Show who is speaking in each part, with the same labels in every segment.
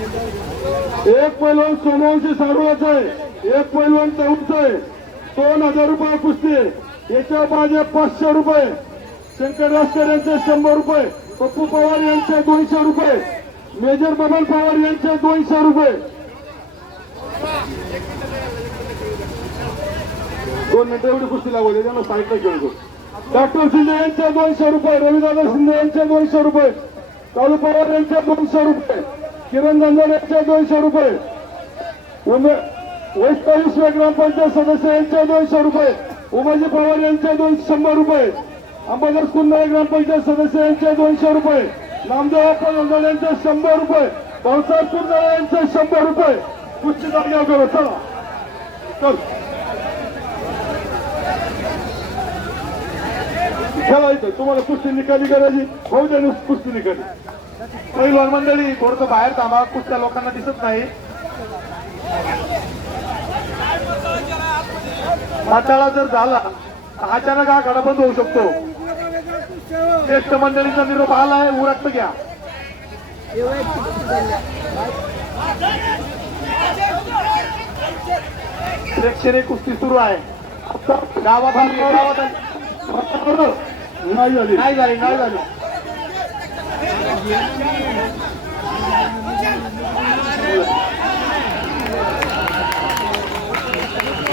Speaker 1: एक पैलवान सोमवंशी साडूळाचा आहे. एक पैलवान चौचा आहे. दोन हजार रुपये कुस्ती आहे. याच्या माझे पाचशे रुपये. शंकर राजकर यांचे शंभर रुपये. पप्पू पवार यांचे दोनशे रुपये. मेजर बबन पवार यांचे दोनशे रुपये. दोन मिनिटं एवढी कुस्ती लागवली त्यांना साहित्य खेळतो डॉक्टर शिंदे यांचे दोनशे रुपये रविदादा शिंदे यांचे दोनशे रुपये कालू पवार यांचे दोनशे रुपये. किरण धंजन यांचे दोनशे रुपये. उमे वैष्णवीस ग्रामपंचायत सदस्य यांचे दोनशे रुपये. उमाजी पवार यांचे दोन शंभर रुपये. अंबादास कुंदाळे ग्रामपंचायत सदस्य यांचे दोनशे रुपये. नामदेव अप्पा यांचे शंभर रुपये. भाऊसाहेब कुंदाळे यांचे शंभर रुपये. पुष्टी जागा करू चला. खेळायचं तुम्हाला कुस्ती निकाली करायची. भाऊ त्याने कुस्ती निकाली.
Speaker 2: पहिलवान मंडळी थोडस बाहेर थांबा कुठच्या लोकांना दिसत नाही. हाताळा जर झाला अचानक हा गाडा बंद होऊ शकतो. ज्येष्ठ मंडळीचा निरोप आलाय उरक्त घ्या. प्रेक्षणीय कुस्ती सुरू आहे. गावात
Speaker 1: नाही झाली.
Speaker 2: नाही झाली नाही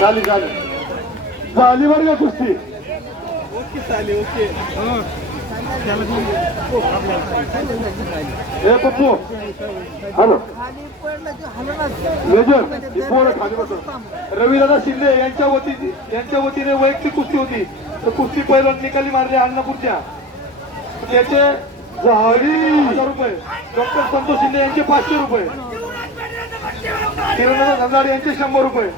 Speaker 2: झाली
Speaker 1: झाली झाली झाली बरं का कुस्ती? ओके पप्पू. हॅलो. मेजर पोरं खाली बसव.
Speaker 2: रविदादा शिंदे यांच्या वतीने यांच्या वतीने वैयक्तिक कुस्ती होती. तर कुस्ती पहिलं निकाली मारली अन्नापूरच्या
Speaker 1: याचे
Speaker 2: हजार रुपये. डॉक्टर संतोष शिंदे यांचे पाचशे रुपये. किरण धंदाडे यांचे शंभर रुपये.